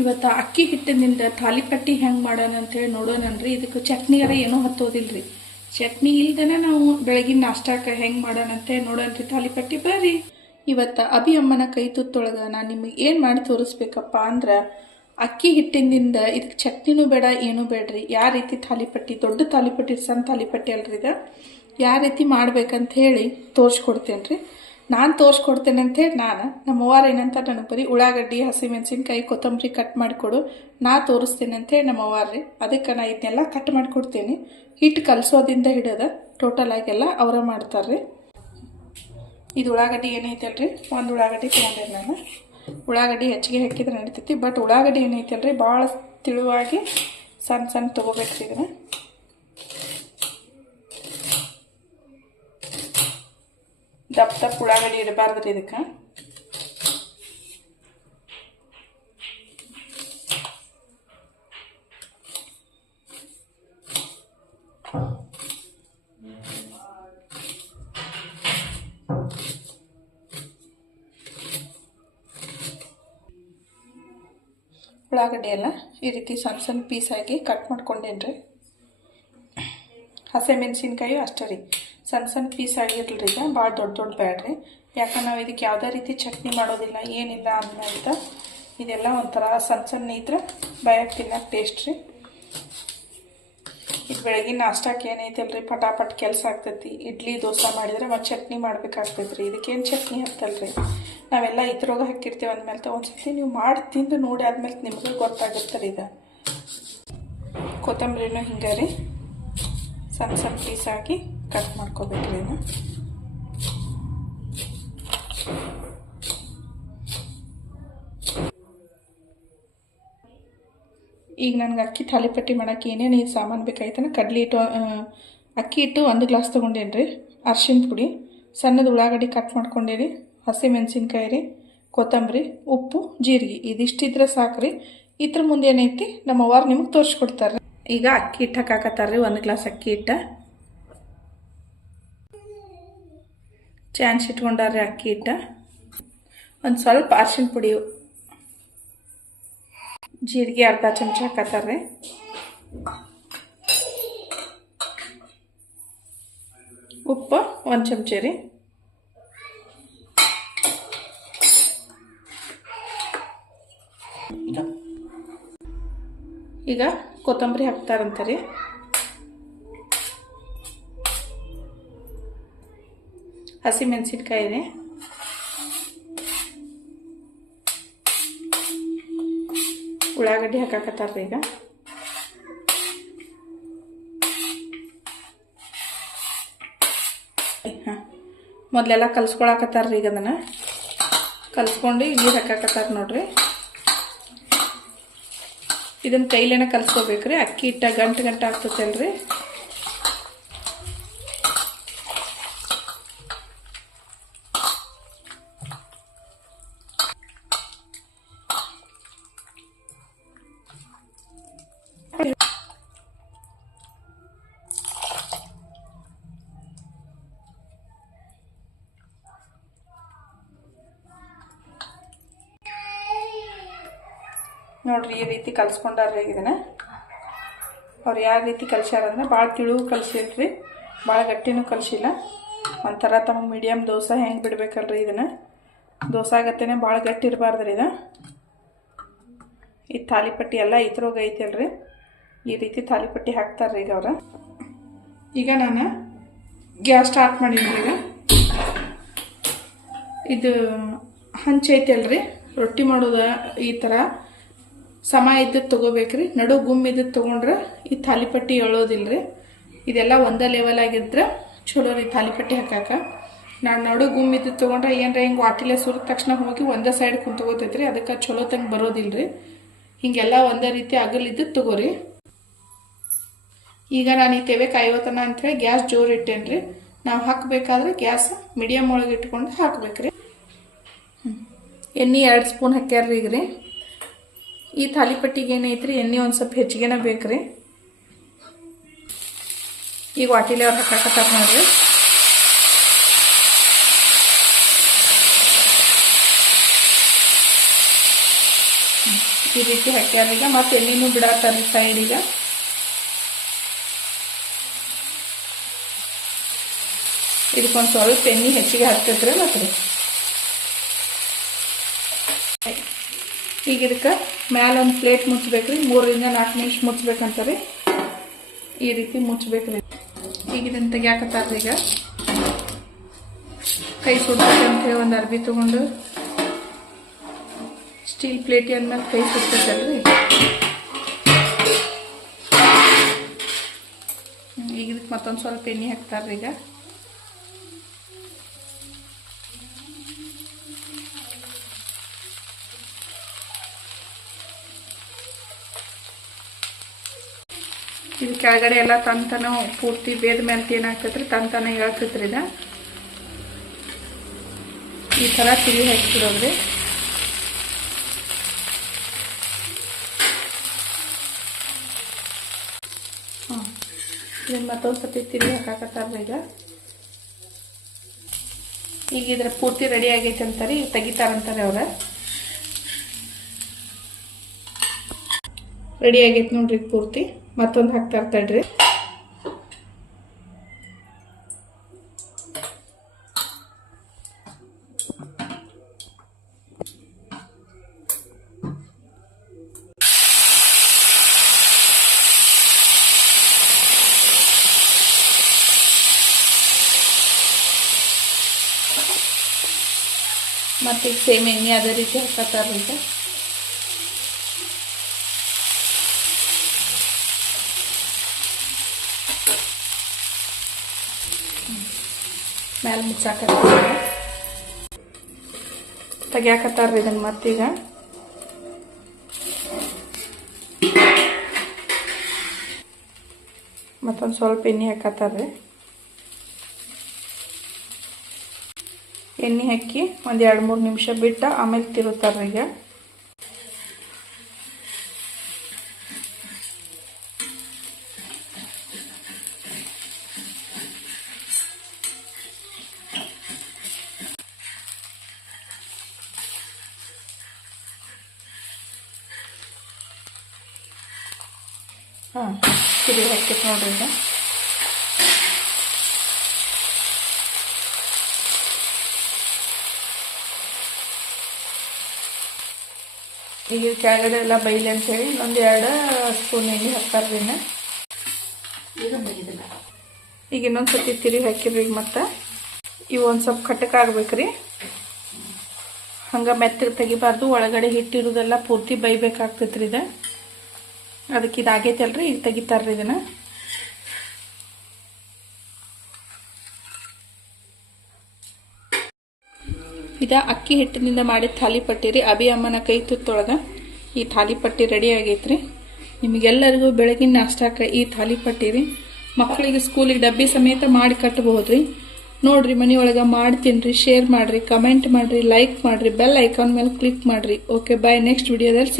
ಇವತ್ತು ಅಕ್ಕಿ ಹಿಟ್ಟಿನಿಂದ ತಾಲಿಪಟ್ಟಿ ಹೆಂಗೆ ಮಾಡೋಣ ಅಂತೇಳಿ ನೋಡೋಣನ್ರಿ. ಇದಕ್ಕೆ ಚಟ್ನಿಯಾರ ಏನೂ ಹತ್ತೋದಿಲ್ರಿ. ಚಟ್ನಿ ಇಲ್ದೇನೆ ನಾವು ಬೆಳಗಿನ ನಾಷ್ಟಾಕ ಹೆಂಗೆ ಮಾಡೋಣ ಅಂತೇಳಿ ನೋಡೋಣ್ರಿ ತಾಲಿಪಟ್ಟಿ. ಬರ್ರಿ. ಇವತ್ತು ಅಭಿ ಅಮ್ಮನ ಕೈ ತುತ್ತೊಳಗೆ ನಾನು ನಿಮಗೆ ಏನು ಮಾಡಿ ತೋರಿಸ್ಬೇಕಪ್ಪ ಅಂದ್ರೆ, ಅಕ್ಕಿ ಹಿಟ್ಟಿನಿಂದ ಇದಕ್ಕೆ ಚಟ್ನಿನೂ ಬೇಡ ಏನೂ ಬೇಡ್ರಿ. ಯಾವ ರೀತಿ ತಾಲಿಪಟ್ಟಿ, ದೊಡ್ಡ ತಾಲಿಪಟ್ಟಿ ಸಣ್ಣ ತಾಲಿಪಟ್ಟಿ ಅಲ್ರಿ ಇದು, ಯಾವ ರೀತಿ ಮಾಡ್ಬೇಕಂತ ಹೇಳಿ ತೋರಿಸ್ಕೊಡ್ತೇನೆ ರೀ. ನಾನು ತೋರಿಸ್ಕೊಡ್ತೇನೆ ಅಂಥೇಳಿ ನಮ್ಮವ್ವಾರು ಏನಂತ ನನಗೆ ಬರೀ ಉಳ್ಳಾಗಡ್ಡಿ, ಹಸಿಮೆಣಸಿನ್ಕಾಯಿ, ಕೊತ್ತಂಬರಿ ಕಟ್ ಮಾಡಿಕೊಡು, ನಾ ತೋರಿಸ್ತೇನೆ ಅಂಥೇಳಿ ನಮ್ಮವ್ವಾರು ರೀ. ಅದಕ್ಕೆ ನಾ ಇದನ್ನೆಲ್ಲ ಕಟ್ ಮಾಡಿಕೊಡ್ತೇನೆ. ಹಿಟ್ಟು ಕಲಸೋದಿಂದ ಹಿಡಿದ ಟೋಟಲ್ ಆಗೆಲ್ಲ ಅವರ ಮಾಡ್ತಾರೆ ರೀ. ಇದು ಉಳ್ಳಾಗಡ್ಡಿ ಏನೈತಲ್ರಿ, ಒಂದು ಉಳ್ಳಾಗಡ್ಡಿ ತೊಗೊಂಡೆ ನಾನು. ಉಳ್ಳಾಗಡ್ಡಿ ಹೆಚ್ಚಿಗೆ ಹಾಕಿದ್ರೆ ನಡೀತೈತಿ, ಬಟ್ ಉಳ್ಳಾಗಡ್ಡಿ ಏನೈತಲ್ರಿ ಭಾಳ ತಿಳುವಾಗಿ ಸಣ್ಣ ಸಣ್ಣ ತೊಗೋಬೇಕ್ರಿ. ಇದನ್ನು ದಪ್ಪ ಉಳ್ಳಾಗಡ್ಡಿ ಇಡಬಾರ್ದ್ರಿ ಇದಕ್ಕೆ. ಉಳ್ಳಾಗಡ್ಡಿ ಎಲ್ಲ ಈ ರೀತಿ ಸಣ್ಣ ಸಣ್ಣ ಪೀಸಾಗಿ ಕಟ್ ಮಾಡ್ಕೊಂಡೇನ್ರಿ. ಹಸಿಮೆಣಸಿನ್ಕಾಯಿ ಅಷ್ಟೇ ರೀ, ಸಣ್ಣ ಸಣ್ಣ ಪೀಸ್ ಆಗಿರ್ಲಿ ಈಗ, ಭಾಳ ದೊಡ್ಡ ದೊಡ್ಡ ಬೇಡ್ರಿ. ಯಾಕಂದ್ರೆ ನಾವು ಇದಕ್ಕೆ ಯಾವುದೇ ರೀತಿ ಚಟ್ನಿ ಮಾಡೋದಿಲ್ಲ ಏನಿಲ್ಲ ಅಂತ. ಇದೆಲ್ಲ ಒಂಥರ ಸಣ್ಣ ಸಣ್ಣ ಇದ್ರೆ ಬಾಯಾಗ ತಿನ್ನೋಕೆ ಟೇಸ್ಟ್ ರೀ. ಇದು ಬೆಳಗಿನ ನಾಷ್ಟಾಕ್ಕೆ ಏನೈತಲ್ರಿ ಪಟಾಪಟ್ ಕೆಲಸ ಆಗ್ತೈತಿ. ಇಡ್ಲಿ ದೋಸೆ ಮಾಡಿದ್ರೆ ಮತ್ತು ಚಟ್ನಿ ಮಾಡ್ಬೇಕಾಗ್ತೈತೆ ರೀ. ಇದಕ್ಕೇನು ಚಟ್ನಿ ಹತ್ತಲ್ರಿ, ನಾವೆಲ್ಲ ಇದ್ರೊಳಗೆ ಹಾಕಿರ್ತೀವಿ ಅಂದಮೇಲೆ ಒಂದ್ಸತಿ ನೀವು ಮಾಡಿ ತಿಂದು ನೋಡಿ ಆದ್ಮೇಲೆ ನಿಮಗೆ ಗೊತ್ತಾಗುತ್ತೆ ರೀ. ಇದು ಕೊತ್ತಂಬರಿನೂ ಹಿಂಗೆ ರೀ ಸಣ್ಣ ಸಣ್ಣ ಪೀಸ್ ಹಾಕಿ ಕಟ್ ಮಾಡ್ಕೋಬೇಕ್ರಿ. ಈಗ ನನಗೆ ಅಕ್ಕಿ ತಾಲಿಪಟ್ಟಿ ಮಾಡೋಕ್ಕೆ ಏನೇನು ಸಾಮಾನು ಬೇಕಾಯ್ತಾನೆ, ಕಡ್ಲಿ ಹಿಟ್ಟು, ಅಕ್ಕಿ ಹಿಟ್ಟು 1 ಗ್ಲಾಸ್ ತೊಗೊಂಡೇನಿ ರೀ, ಅರ್ಶಿಣ ಪುಡಿ, ಸಣ್ಣದ ಉಳ್ಳಾಗಡ್ಡಿ ಕಟ್ ಮಾಡ್ಕೊಂಡೇನಿ, ಹಸಿಮೆಣಸಿನ್ಕಾಯಿ ರೀ, ಕೊತ್ತಂಬರಿ, ಉಪ್ಪು, ಜೀರಿಗೆ, ಇದಿಷ್ಟಿದ್ರೆ ಸಾಕು ರೀ. ಇದ್ರ ಮುಂದೆ ಏನೈತಿ ನಮ್ಮವ್ವಾರು ನಿಮಗೆ ತೋರಿಸ್ಕೊಡ್ತಾರೆ. ಈಗ ಅಕ್ಕಿ ಹಿಟ್ಟು ಹಾಕಾಕತ್ತಾರೆ ರೀ. 1 ಗ್ಲಾಸ್ ಅಕ್ಕಿ ಹಿಟ್ಟು ಚಾನ್ಸ್ ಇಟ್ಕೊಂಡಾರ್ರಿ. ಅಕ್ಕಿ ಹಿಟ್ಟು, ಒಂದು ಸ್ವಲ್ಪ ಅರ್ಶಿಣ ಪುಡಿ, ಜೀರಿಗೆ ಅರ್ಧ ಚಮಚ ಹಾಕತ್ತಾರೆ. ಉಪ್ಪು 1 ಚಮಚ ರೀ. ಈಗ ಕೊತ್ತಂಬರಿ ಹಾಕ್ತಾರಂತಾರೆ. ಹಸಿಮೆಣಸಿನ್ಕಾಯಿ ರೀ, ಉಳ್ಳಾಗಡ್ಡಿ ಹಾಕಾಕತ್ತಾರ್ರಿ. ಈಗ ಮೊದಲೆಲ್ಲ ಕಲ್ಸ್ಕೊಳಕತ್ತಾರ್ರಿ. ಈಗ ಅದನ್ನು ಕಲ್ಸ್ಕೊಂಡು ನೀರು ಹಾಕಾಕತ್ತಾರ ನೋಡ್ರಿ. ಇದನ್ನ ಕೈಲೇನ ಕಲ್ಸ್ಕೋಬೇಕ್ರಿ. ಅಕ್ಕಿ ಹಿಟ್ಟ ಗಂಟು ಗಂಟು ಆಗ್ತೈತಲ್ರಿ. ನೋಡ್ರಿ ಈ ರೀತಿ ಕಲ್ಸ್ಕೊಂಡಾರ್ರಿ. ಇದನ್ನ ಅವ್ರು ಯಾವ ರೀತಿ ಕಲ್ಸ್ಯಾರಂದ್ರೆ ಭಾಳ ತಿಳುವು ಕಲ್ಸಿಲ್ರಿ, ಭಾಳ ಗಟ್ಟಿನೂ ಕಲ್ಸಿಲ್ಲ. ಒಂಥರ ತಮ್ಮ ಮೀಡಿಯಮ್ ದೋಸೆ ಹೆಂಗೆ ಬಿಡ್ಬೇಕಲ್ರಿ, ಇದನ್ನು ದೋಸಾಗತ್ತೇನೆ ಭಾಳ ಗಟ್ಟಿ ಇರಬಾರ್ದ್ರಿ. ಈ ತಾಲಿಪಟ್ಟಿ ಎಲ್ಲ ಇದ್ರೋಗ ಐತಲ್ರಿ, ಈ ರೀತಿ ತಾಲಿಪಟ್ಟಿ ಹಾಕ್ತಾರ್ರಿ ಈಗ ಅವ್ರ. ಈಗ ನಾನು ಗ್ಯಾಸ್ ಸ್ಟಾರ್ಟ್ ಮಾಡಿದ್ರಿ. ಈಗ ಇದು ಹಂಚೈತಲ್ರಿ, ರೊಟ್ಟಿ ಮಾಡೋದು ಈ ಥರ ಸಮ ಇದ್ದದ್ದು ತೊಗೋಬೇಕ್ರಿ. ನಡು ಗುಮ್ ಇದ್ದದ್ದು ತೊಗೊಂಡ್ರೆ ಈ ತಾಲಿಪಟ್ಟಿ ಎಳೋದಿಲ್ರಿ. ಇದೆಲ್ಲ ಒಂದೇ ಲೆವೆಲ್ ಆಗಿದ್ರೆ ಚಲೋ ರೀ ತಾಲಿಪಟ್ಟಿ ಹಾಕಾಕ. ನಾನು ನಡು ಗುಮ್ ಇದ್ದದ್ದು ತೊಗೊಂಡ್ರೆ ಏನರ ಹಿಂಗೆ ವಾಟಿಲೆ ಸುರಿದ ತಕ್ಷಣ ಹೋಗಿ ಒಂದೇ ಸೈಡ್ ಕುಂತ್ಕೋತೈತ್ರಿ, ಅದಕ್ಕೆ ಚಲೋ ತಂಗೆ ಬರೋದಿಲ್ರಿ. ಹಿಂಗೆಲ್ಲ ಒಂದೇ ರೀತಿ ಅಗಲಿದ್ದದ್ದು ತೊಗೋರಿ. ಈಗ ನಾನು ಈ ತೆವೆ ಕಾಯೋತನ ಅಂಥೇಳಿ ಗ್ಯಾಸ್ ಜೋರು ಇಟ್ಟೇನ್ರಿ. ನಾವು ಹಾಕಬೇಕಾದ್ರೆ ಗ್ಯಾಸ್ ಮೀಡಿಯಮ್ ಒಳಗೆ ಇಟ್ಕೊಂಡು ಹಾಕ್ಬೇಕ್ರಿ. ಎಣ್ಣೆ 2 ಸ್ಪೂನ್ ಹಾಕ್ಯಾರ್ರಿ. ಈಗ ರೀ ಈ ತಾಲಿಪಟ್ಟಿಗೆ ಏನೈತ್ರಿ ಎಣ್ಣೆ ಒಂದು ಸ್ವಲ್ಪ ಹೆಚ್ಚಿಗೆನ ಬೇಕ್ರಿ. ಈಗ ವಾಟಿಲೆ ಅವ್ರು ಹಾಕಾಕತ್ತಾರ ನೋಡ್ರಿ. ಈ ರೀತಿ ಹಾಕ್ಯಾರ. ಈಗ ಮತ್ತೆ ಎಣ್ಣೆನೂ ಬಿಡಾತಾರ ಸೈಡ್. ಇದಕ್ಕೊಂದು ಸ್ವಲ್ಪ ಎಣ್ಣೆ ಹೆಚ್ಚಿಗೆ ಹಾಕ್ತಿದ್ರೆ ಮತ್ತೆ ಈಗ ಇದಕ್ಕೆ ಮ್ಯಾಲ ಒಂದು ಪ್ಲೇಟ್ ಮುಚ್ಚಬೇಕ್ರಿ. 3 ರಿಂದ 4 ನಿಮಿಷ ಮುಚ್ಚಬೇಕಂತಾರೆ. ಈ ರೀತಿ ಮುಚ್ಚಬೇಕ್ರಿ. ಈಗ ಇದನ್ನು ತೆಗಿಯಾಕತ್ತಾರ. ಈಗ ಕೈ ಸುಡ್ಬೇಕಂತ ಒಂದು ಅರ್ಬಿ ತಗೊಂಡು ಸ್ಟೀಲ್ ಪ್ಲೇಟಿ ಅಂದ್ಮೇಲೆ ಕೈ ಸುಡ್ತೈತಲ್ರಿ. ಈಗ ಇದಕ್ಕೆ ಮತ್ತೊಂದು ಸ್ವಲ್ಪ ಎಣ್ಣೆ ಹಾಕ್ತಾರ್ರಿ. ಈಗ ಇದು ಕೆಳಗಡೆ ಎಲ್ಲ ತಂತನ ಪೂರ್ತಿ ಬೇದ ಮೇಲೆ ಏನಾಗ್ತೈತ್ರಿ, ತಂತನ ಹೇಳ್ತೈತ್ರಿ. ಈ ಥರ ತಿಳಿ ಹಾಕ್ಬಿಡೋದ್ರಿ. ಇದನ್ನ ಮತ್ತೊಂದು ಸತಿ ತಿಳಿ ಹಾಕಾಕತ್ತಾರ. ಈಗ ಇದ್ರ ಪೂರ್ತಿ ರೆಡಿ ಆಗೈತೆ ಅಂತಾರೆ. ಈಗ ತೆಗಿತಾರಂತಾರೆ ಅವ್ರ. ರೆಡಿ ಆಗೈತೆ ನೋಡ್ರಿ ಪೂರ್ತಿ. ಮತ್ತೊಂದು ಹಾಕ್ತಾ ಇರ್ತಾಳ್ರಿ. ಮತ್ತೆ ಸೇಮ್ ಎಣ್ಣೆ ಅದೇ ರೀತಿ ಹಾಕತ್ತಾರ್ರಿ. ಈಗ ಮ್ಯಾಲೆ ಮುಚ್ಚಾಕತ್ತಾರ. ತೆಗಿಯಾಕತ್ತಾರ್ರಿ ಇದನ್ನ. ಮತ್ತೀಗ ಮತ್ತೊಂದು ಸ್ವಲ್ಪ ಎಣ್ಣೆ ಹಾಕತ್ತಾರ್ರಿ. ಎಣ್ಣೆ ಹಾಕಿ ಒಂದು 2-3 ನಿಮಿಷ ಬಿಟ್ಟು ಆಮೇಲೆ ತಿರುತ್ತಾರ್ರಿ. ಈಗ ತಿರುಗಿ ಹಾಕೈತೆ ನೋಡ್ರಿ. ಈಗ ಈಗ ಕೆಳಗಡೆ ಎಲ್ಲ ಬೈಲಿ ಅಂತೇಳಿ ಒಂದು 2 ಸ್ಪೂನ್ ಎಣ್ಣೆ ಹಾಕ್ತಾರ್ರಿ. ಈಗ ಇನ್ನೊಂದು ಸತಿ ತಿರುಗಿ ಹಾಕಿರಿ. ಈಗ ಮತ್ತೆ ಇವು ಒಂದು ಸ್ವಲ್ಪ ಖಟ್ಟಕ ಆಗ್ಬೇಕ್ರಿ. ಹಂಗೆ ಮೆತ್ತಗೆ ತೆಗಿಬಾರ್ದು. ಒಳಗಡೆ ಹಿಟ್ಟಿರೋದೆಲ್ಲ ಪೂರ್ತಿ ಬೈಬೇಕಾಗ್ತೈತ್ರಿ. ಇದು ಅದಕ್ಕೆ ಇದಾಗೈತಲ್ರಿ. ಈಗ ತೆಗಿತಾರ್ರಿ ಇದನ್ನ. ಇದ ಅಕ್ಕಿ ಹಿಟ್ಟಿನಿಂದ ಮಾಡಿದ ಥಾಲಿಪಟ್ಟಿ ರೀ. ಅಭಿ ಅಮ್ಮನ ಕೈ ತುತ್ತೊಳಗ ಈ ಥಾಲಿಪಟ್ಟಿ ರೆಡಿ ಆಗೈತ್ರಿ. ನಿಮಗೆಲ್ಲರಿಗೂ ಬೆಳಗಿನ ನಾಷ್ಟಾಕ ಈ ಥಾಲಿಪಟ್ಟಿ ರೀ. ಮಕ್ಕಳಿಗೆ ಸ್ಕೂಲಿಗೆ ಡಬ್ಬಿ ಸಮೇತ ಮಾಡಿ ಕಟ್ಟಬಹುದ್ರಿ. ನೋಡ್ರಿ ಮನೆಯೊಳಗೆ ಮಾಡ್ತೀನಿ. ಶೇರ್ ಮಾಡ್ರಿ, ಕಮೆಂಟ್ ಮಾಡ್ರಿ, ಲೈಕ್ ಮಾಡ್ರಿ, ಬೆಲ್ ಐಕಾನ್ ಮೇಲೆ ಕ್ಲಿಕ್ ಮಾಡ್ರಿ. Okay bye. ನೆಕ್ಸ್ಟ್ ವಿಡಿಯೋದಲ್ಲಿ